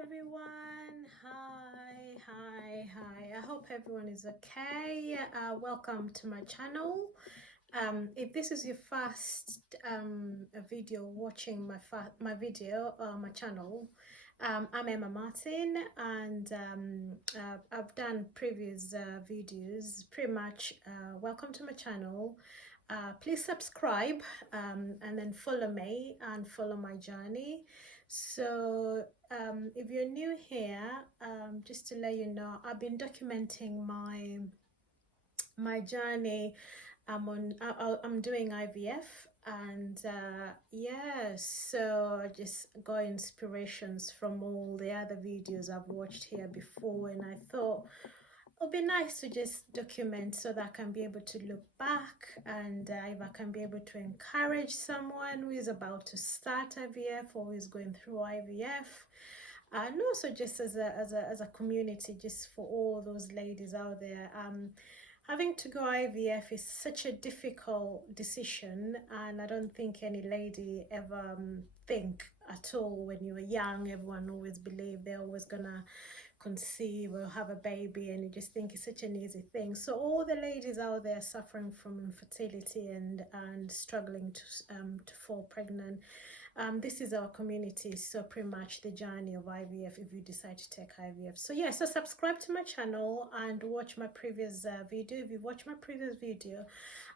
everyone. Hi. I hope everyone is okay. Welcome to my channel. If this is your first video watching my video my channel, I'm Emma Martin, and I've done previous videos pretty much. Welcome to my channel. Please subscribe and then follow me and follow my journey. So if you're new here, just to let you know, I've been documenting my journey. I'm doing IVF, and so I just got inspirations from all the other videos I've watched here before, and I thought it would be nice to just document so that I can be able to look back, and if I can be able to encourage someone who is about to start IVF or who is going through IVF, and also just as a community, just for all those ladies out there. Having to go IVF is such a difficult decision, and I don't think any lady ever think at all. When you were young, everyone always believed they're always gonna conceive or have a baby, and you just think it's such an easy thing. So all the ladies out there suffering from infertility and struggling to fall pregnant, this is our community. So pretty much the journey of IVF if you decide to take IVF. So yeah, so subscribe to my channel and watch my previous video. If you watch my previous video,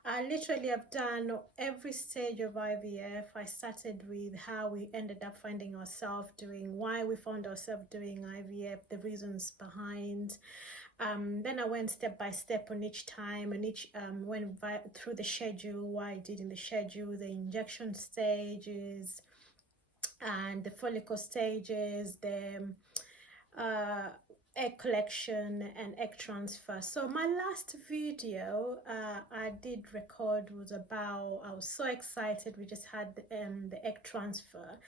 I literally have done every stage of IVF. I started with how we ended up finding ourselves doing, why we found ourselves doing IVF, the reasons behind. Then I went step by step on each time, and each went through the schedule, what I did in the schedule, the injection stages and the follicle stages, the egg collection and egg transfer. So my last video I did record was about, I was so excited, we just had the egg transfer.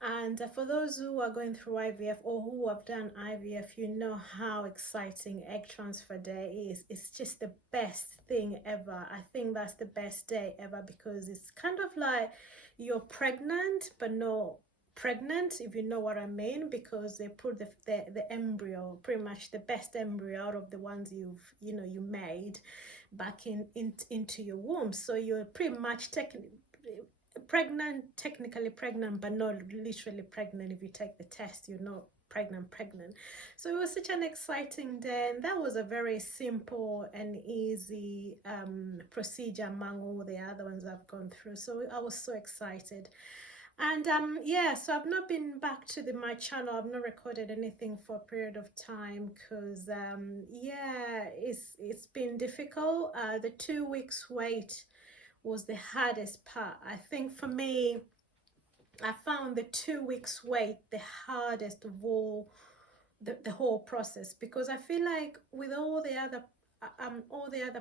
And for those who are going through IVF or who have done IVF, you know how exciting egg transfer day is. It's just the best thing ever. I think that's the best day ever, because it's kind of like you're pregnant but not pregnant, if you know what I mean, because they put the embryo, pretty much the best embryo out of the ones you made, back into your womb. So you're pretty much technically pregnant, but not literally pregnant. If you take the test, you're not pregnant. So it was such an exciting day, and that was a very simple and easy procedure among all the other ones I've gone through. So I was so excited. And yeah, so I've not been back to my channel. I've not recorded anything for a period of time, because yeah, it's been difficult. The 2 weeks wait was the hardest part. I think for me, I found the 2 weeks wait the hardest of all, the whole process, because I feel like with all the other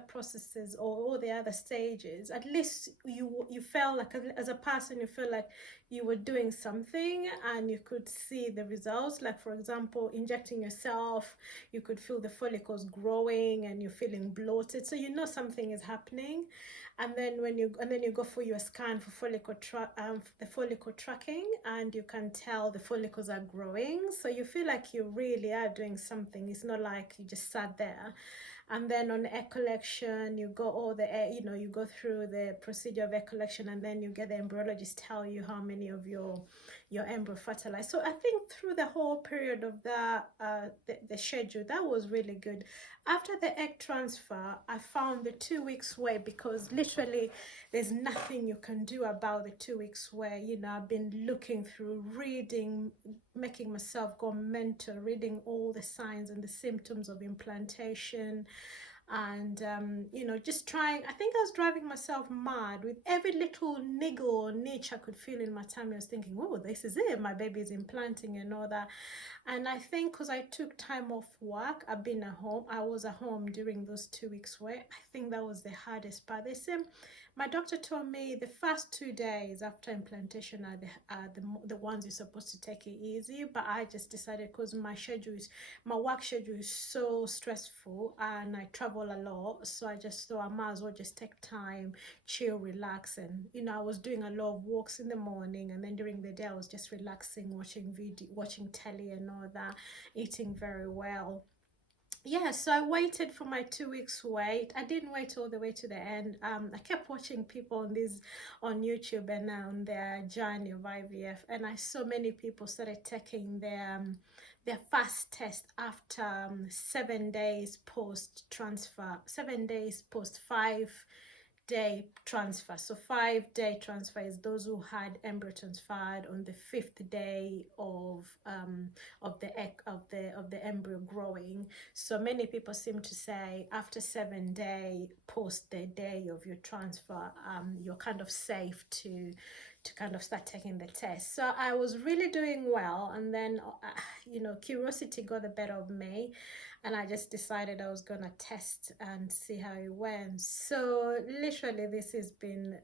processes or all the other stages, at least you felt like, as a person, you feel like you were doing something and you could see the results. Like, for example, injecting yourself, you could feel the follicles growing and you're feeling bloated, so you know something is happening. And then you go for your scan for the follicle tracking, and you can tell the follicles are growing, so you feel like you really are doing something. It's not like you just sat there. And then on egg collection, you go all the egg, you go through the procedure of egg collection, and then you get the embryologist tell you how many of your embryo fertilized. So I think through the whole period of that, the schedule, that was really good. After the egg transfer, I found the 2 weeks wait, because literally there's nothing you can do about the 2 weeks wait. I've been looking through, reading, making myself go mental, reading all the signs and the symptoms of implantation, and just trying. I think I was driving myself mad with every little niggle or niche I could feel in my tummy. I was thinking, oh, this is it, my baby is implanting and all that. And I think because I took time off work, I've been at home, I was at home during those 2 weeks wait. I think that was the hardest part. They say My doctor told me the first 2 days after implantation are the ones you're supposed to take it easy, but I just decided, because my work schedule is so stressful and I travel a lot, so I just thought I might as well just take time, chill, relax. And I was doing a lot of walks in the morning, and then during the day I was just relaxing, watching telly and all that, eating very well. Yeah, so I waited for my 2 weeks wait. I didn't wait all the way to the end. I kept watching people on YouTube and on their journey of IVF, and I saw many people started taking their fast test after 7 days post transfer, 7 days post 5 day transfer. So 5 day transfer is those who had embryo transferred on the fifth day of the egg of the embryo growing. So many people seem to say after 7 day post the day of your transfer, you're kind of safe to kind of start taking the test. So I was really doing well, and then curiosity got the better of me, and I just decided I was gonna test and see how it went. So literally, this has been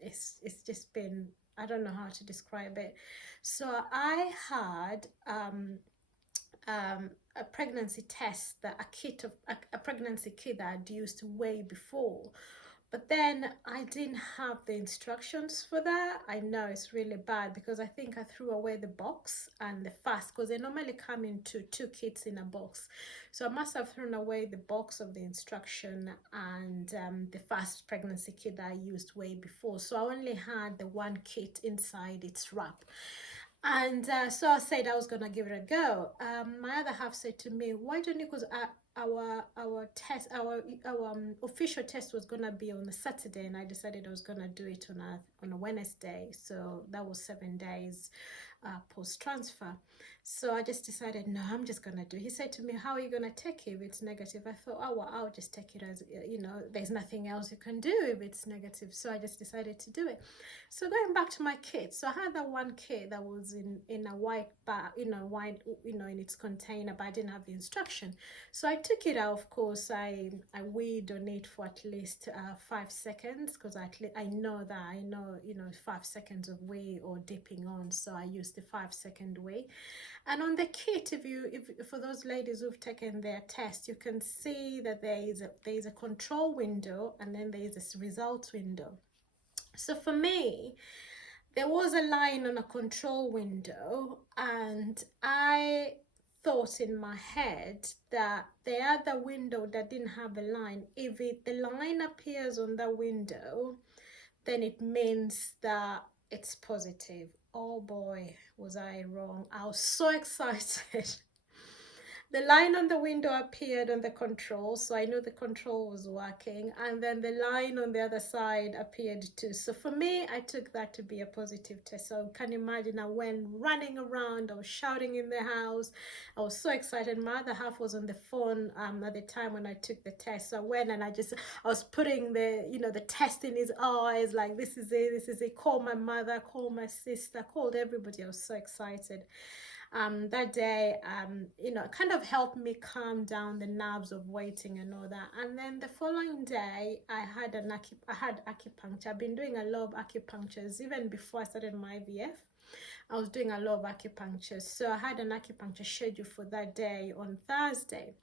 it's just been, I don't know how to describe it. So I had a pregnancy test, that a pregnancy kit that I'd used way before, but then I didn't have the instructions for that. I know it's really bad because I think I threw away the box and the fast, because they normally come into 2 kits in a box. So I must have thrown away the box of the instruction and the fast pregnancy kit that I used way before. So I only had the 1 kit inside its wrap. And so I said I was gonna give it a go. My other half said to me, "Why don't you?" Because our test, our official test was gonna be on a Saturday, and I decided I was gonna do it on a Wednesday. So that was 7 days post transfer. So I just decided, no, I'm just gonna do it. He said to me, "How are you gonna take it if it's negative?" I thought, oh well, I'll just take it as, there's nothing else you can do if it's negative. So I just decided to do it. So going back to my kit, so I had that 1 kit that was in a white bag, white, in its container, but I didn't have the instruction. So I took it out. Of course, I weighed on it for at least 5 seconds, because I know 5 seconds of weigh or dipping on. So I used the 5 second weigh. And on the kit, if for those ladies who've taken their test, you can see that there is a control window, and then there is a results window. So for me, there was a line on a control window, and I thought in my head that the other window that didn't have a line, if the line appears on the window, then it means that it's positive. Oh boy, was I wrong. I was so excited. The line on the window appeared on the control, so I knew the control was working, and then the line on the other side appeared too. So for me, I took that to be a positive test. So you can imagine, I went running around, I was shouting in the house, I was so excited. My other half was on the phone at the time when I took the test. So I went and I was putting the test in his eyes, like, this is it, call my mother, call my sister, called everybody. I was so excited. That day, kind of helped me calm down the nerves of waiting and all that. And then the following day, I had acupuncture. I've been doing a lot of acupunctures even before I started my IVF. I was doing a lot of acupuncture, so I had an acupuncture schedule for that day on Thursday.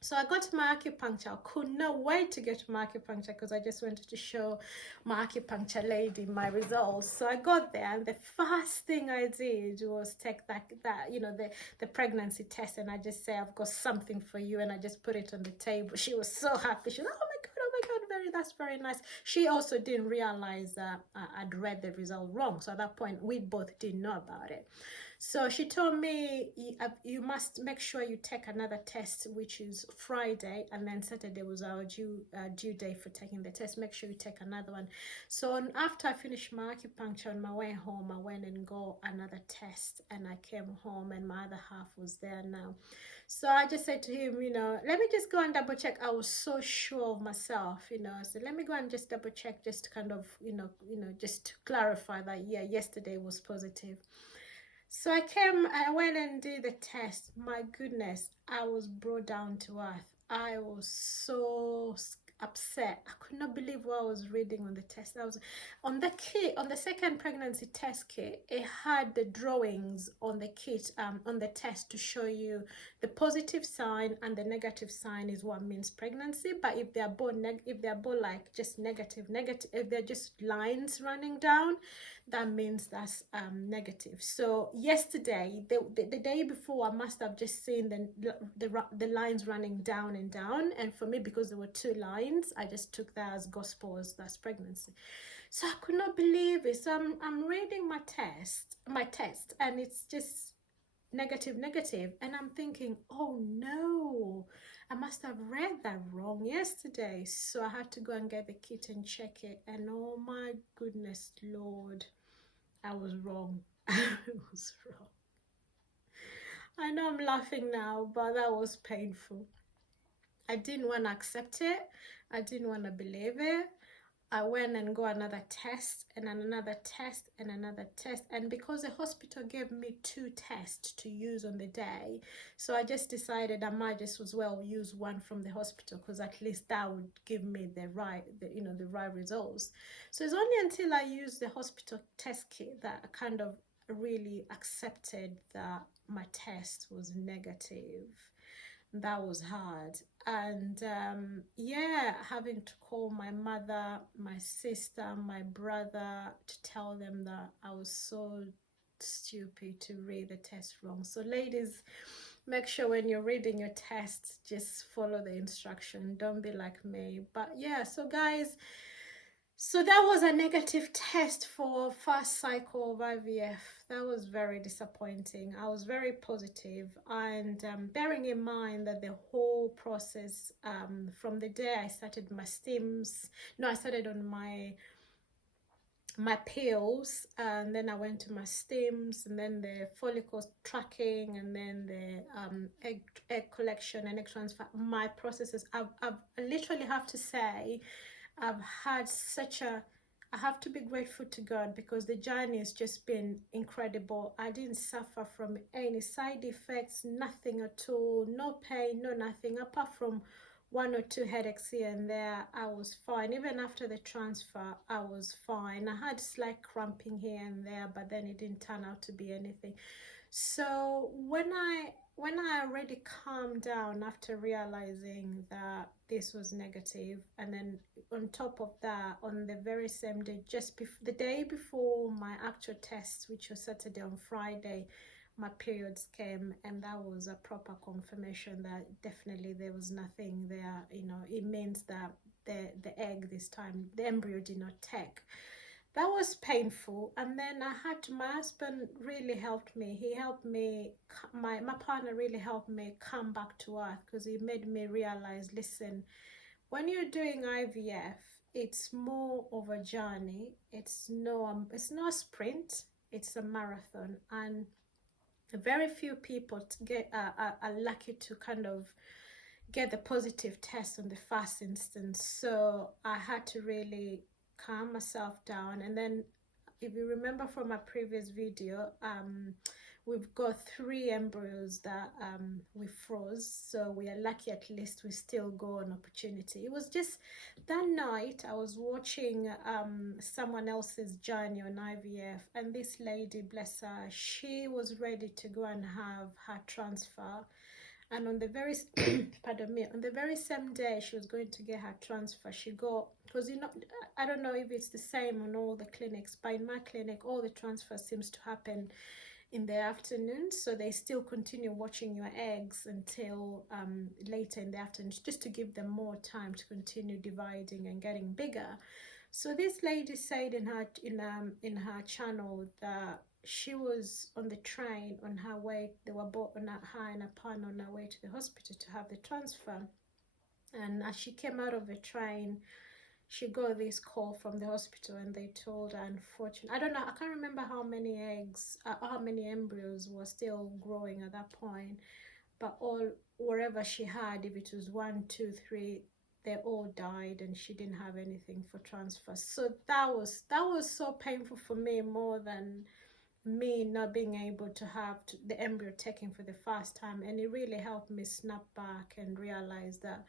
So I got my acupuncture. I could not wait to get to my acupuncture, because I just wanted to show my acupuncture lady my results. So I got there, and the first thing I did was take the pregnancy test, and I just say, "I've got something for you," and I just put it on the table. She was so happy. She was like, "Oh my God, that's very nice." She also didn't realize that I'd read the result wrong. So at that point, we both didn't know about it. So she told me, you must make sure you take another test, which is Friday, and then Saturday was our due day for taking the test. Make sure you take another one. So after I finished my acupuncture, on my way home, I went and got another test, and I came home, and my other half was there now. So I just said to him, let me just go and double check. I was so sure of myself, I said, let me go and just double check, just to kind of, just to clarify that, yeah, yesterday was positive. So I went and did the test. My goodness, I was brought down to earth. I was so upset. I could not believe what I was reading on the test. I was on the kit, on the second pregnancy test kit. It had the drawings on the kit, on the test, to show you the positive sign and the negative sign is what means pregnancy. But if they are both like just negative, if they're just lines running down, that means that's negative. So yesterday, the day before, I must have just seen the lines running down and down, and for me, because there were two lines, I just took that as gospel, as that's pregnancy. So I could not believe it. So I'm reading my test, and it's just negative, and I'm thinking, oh no, I must have read that wrong yesterday. So I had to go and get the kit and check it, and oh my goodness Lord, I was wrong. I was wrong. I know I'm laughing now, but that was painful. I didn't want to accept it. I didn't want to believe it. I went and got another test and another test and another test, and because the hospital gave me 2 tests to use on the day, so I just decided I might just as well use one from the hospital, because at least that would give me the right results. So it's only until I used the hospital test kit that I kind of really accepted that my test was negative. That was hard. And yeah, having to call my mother, my sister, my brother, to tell them that I was so stupid to read the test wrong. So ladies, make sure when you're reading your test, just follow the instruction. Don't be like me. But yeah, so guys, so that was a negative test for first cycle of IVF. That was very disappointing. I was very positive, and bearing in mind that the whole process, from the day I started my stims, no, I started on my pills, and then I went to my stims, and then the follicle tracking, and then the egg collection and egg transfer. My processes, I literally have to say, I've had I have to be grateful to God, because the journey has just been incredible. I didn't suffer from any side effects, nothing at all, no pain, no nothing, apart from 1 or 2 headaches here and there. I was fine. Even after the transfer, I was fine. I had slight cramping here and there, but then it didn't turn out to be anything. So when I already calmed down after realizing that this was negative, and then on top of that, on the very same day, just the day before my actual test, which was Saturday, on Friday, my periods came, and that was a proper confirmation that definitely there was nothing there. You know, it means that the egg this time, the embryo did not take. That was painful. And then my husband really helped me. He helped me, my partner really helped me come back to earth, because he made me realize, listen, when you're doing IVF, it's more of a journey. It's no a sprint, it's a marathon. And very few people are lucky to kind of get the positive test on the first instance. So I had to really calm myself down. And then, if you remember from my previous video, we've got 3 embryos that we froze, so we are lucky, at least we still go an opportunity. It was just that night I was watching someone else's journey on IVF, and this lady, bless her, she was ready to go and have her transfer. And on the very pardon me, on the very same day she was going to get her transfer, she got, because I don't know if it's the same on all the clinics, but in my clinic all the transfer seems to happen in the afternoon, so they still continue watching your eggs until later in the afternoon, just to give them more time to continue dividing and getting bigger. So this lady said in her channel that she was on the train on her way. They were both on her and her partner on her way to the hospital to have the transfer. And as she came out of the train, she got this call from the hospital, and they told her, unfortunately, I don't know, I can't remember how many embryos were still growing at that point, but wherever she had, if it was 1, 2, 3, they all died, and she didn't have anything for transfer. So that was so painful for me, more than me not being able to have the embryo taken for the first time. And it really helped me snap back and realize that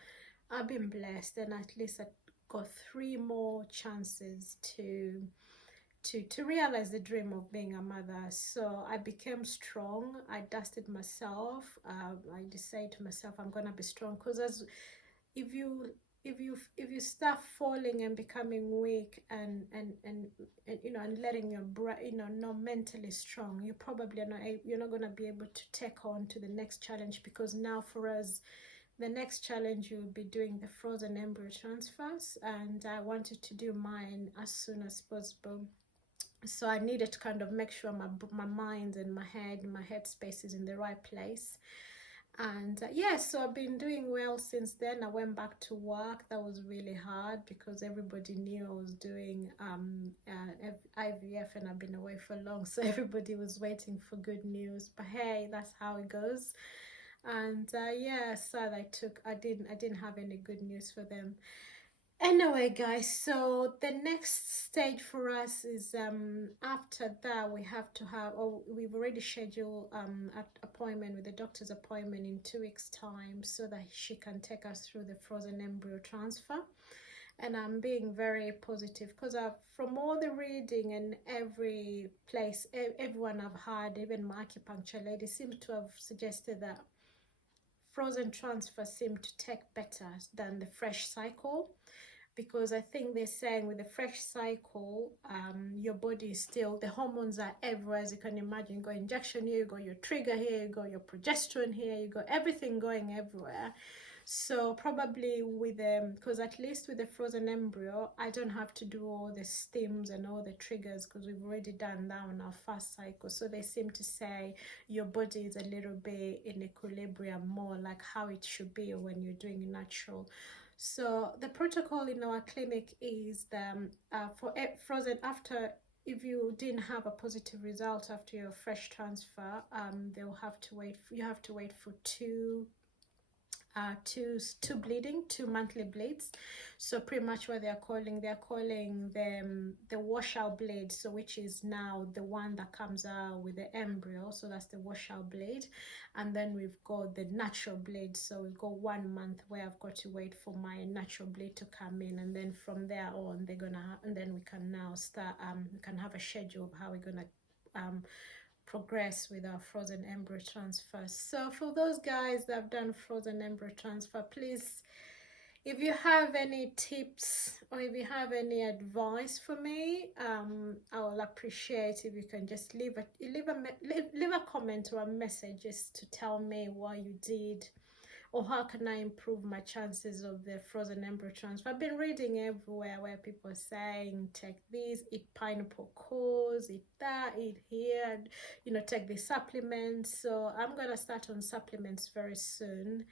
I've been blessed, and at least I got 3 more chances to realize the dream of being a mother. So I became strong. I dusted myself. I decided to myself, I'm gonna be strong, because as if you if you start falling and becoming weak, and you know, and letting your brain, you know, not mentally strong, you probably are not, you're not going to be able to take on to the next challenge. Because now for us, the next challenge, you will be doing the frozen embryo transfers, and I wanted to do mine as soon as possible. So I needed to kind of make sure my mind and my head space is in the right place. And yeah, so I've been doing well since then. I went back to work. That was really hard because everybody knew I was doing IVF, and I've been away for long, so everybody was waiting for good news. But hey, that's how it goes. And yeah, so I didn't have any good news for them. Anyway, guys, so the next stage for us is, after that we have to have, or we've already scheduled an appointment with the doctor's appointment in 2 weeks time, so that she can take us through the frozen embryo transfer. And I'm being very positive, because I've, from all the reading and every place, everyone I've had, even my acupuncture lady, seems to have suggested that frozen transfer seem to take better than the fresh cycle. Because I think they're saying with the fresh cycle, your body is still, the hormones are everywhere, as you can imagine. You got injection here, you got your trigger here, you got your progesterone here, you got everything going everywhere. So probably with them, because at least with the frozen embryo, I don't have to do all the steams and all the triggers, because we've already done that on our first cycle. So they seem to say your body is a little bit in equilibrium, more like how it should be when you're doing natural. So the protocol in our clinic is the, for frozen, after, if you didn't have a positive result after your fresh transfer, they'll have to wait. You have to wait for two bleeding, 2 monthly bleeds. So pretty much what they're calling them the washout blade, so which is now the one that comes out with the embryo. So that's the washout blade. And then we've got the natural blade. So we've got 1 month where I've got to wait for my natural blade to come in, and then from there on they're gonna, and then we can now start, we can have a schedule of how we're gonna progress with our frozen embryo transfer. So for those guys that have done frozen embryo transfer, please, if you have any tips or if you have any advice for me, I will appreciate if you can just leave a comment or a message just to tell me what you did, or how can I improve my chances of the frozen embryo transfer. I've been reading everywhere where people are saying, take this, eat pineapple cores, eat that, eat here, you know, take the supplements. So I'm gonna start on supplements very soon.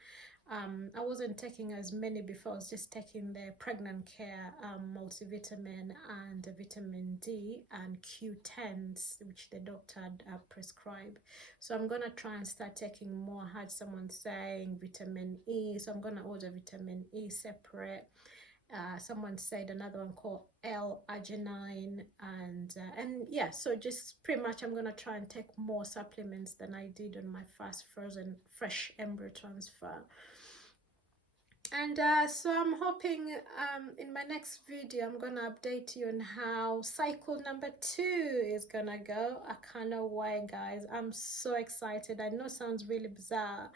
I wasn't taking as many before. I was just taking the pregnant care multivitamin and vitamin D and Q10s, which the doctor had prescribed. So I'm gonna try and start taking more. I had someone saying vitamin E, so I'm gonna order vitamin E separate. Someone said another one called L-arginine, and yeah, so just pretty much I'm gonna try and take more supplements than I did on my first fresh embryo transfer. And so I'm hoping in my next video I'm gonna update you on how cycle number 2 is gonna go. I can't wait, guys. I'm so excited. I know it sounds really bizarre,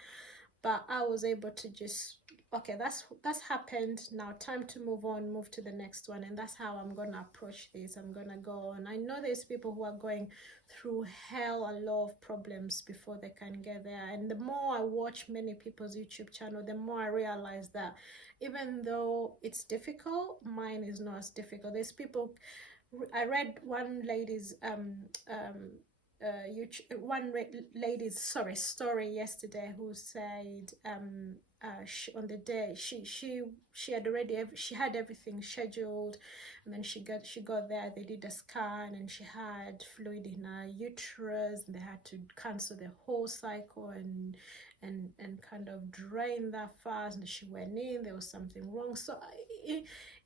but I was able to just, okay, that's happened. Now time to move on, move to the next one. And that's how I'm gonna approach this. I'm gonna go on. I know there's people who are going through hell, a lot of problems before they can get there. And the more I watch many people's YouTube channel, the more I realize that even though it's difficult, mine is not as difficult. There's people, I read one lady's one lady's story yesterday, who said on the day she had everything scheduled, and then she got there, they did a scan, and she had fluid in her uterus, and they had to cancel the whole cycle and kind of drain that fast, and she went in, there was something wrong. So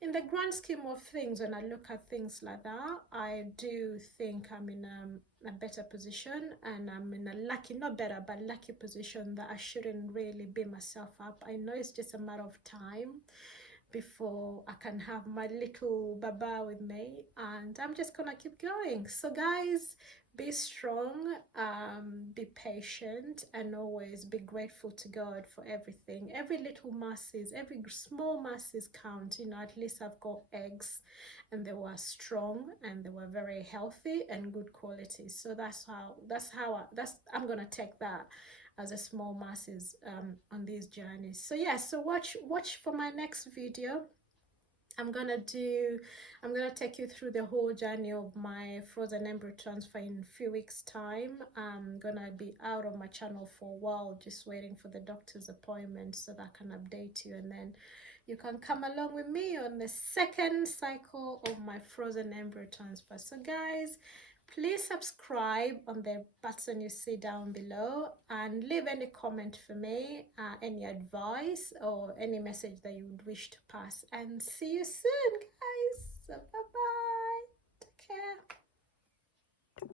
in the grand scheme of things, when I look at things like that, I do think I'm in a better position, and I'm in a lucky, not better, but lucky position that I shouldn't really beat myself up. I know it's just a matter of time before I can have my little baba with me, and I'm just gonna keep going. So guys, be strong, be patient, and always be grateful to God for everything. Every little masses, every small masses count. You know, at least I've got eggs, and they were strong, and they were very healthy and good quality. So I'm gonna take that as a small masses on these journeys. So yeah, so watch for my next video. I'm gonna take you through the whole journey of my frozen embryo transfer in a few weeks time. I'm gonna be out of my channel for a while, just waiting for the doctor's appointment so that I can update you, and then you can come along with me on the second cycle of my frozen embryo transfer. So guys, please subscribe on the button you see down below, and leave any comment for me, any advice or any message that you would wish to pass, and see you soon guys. So bye.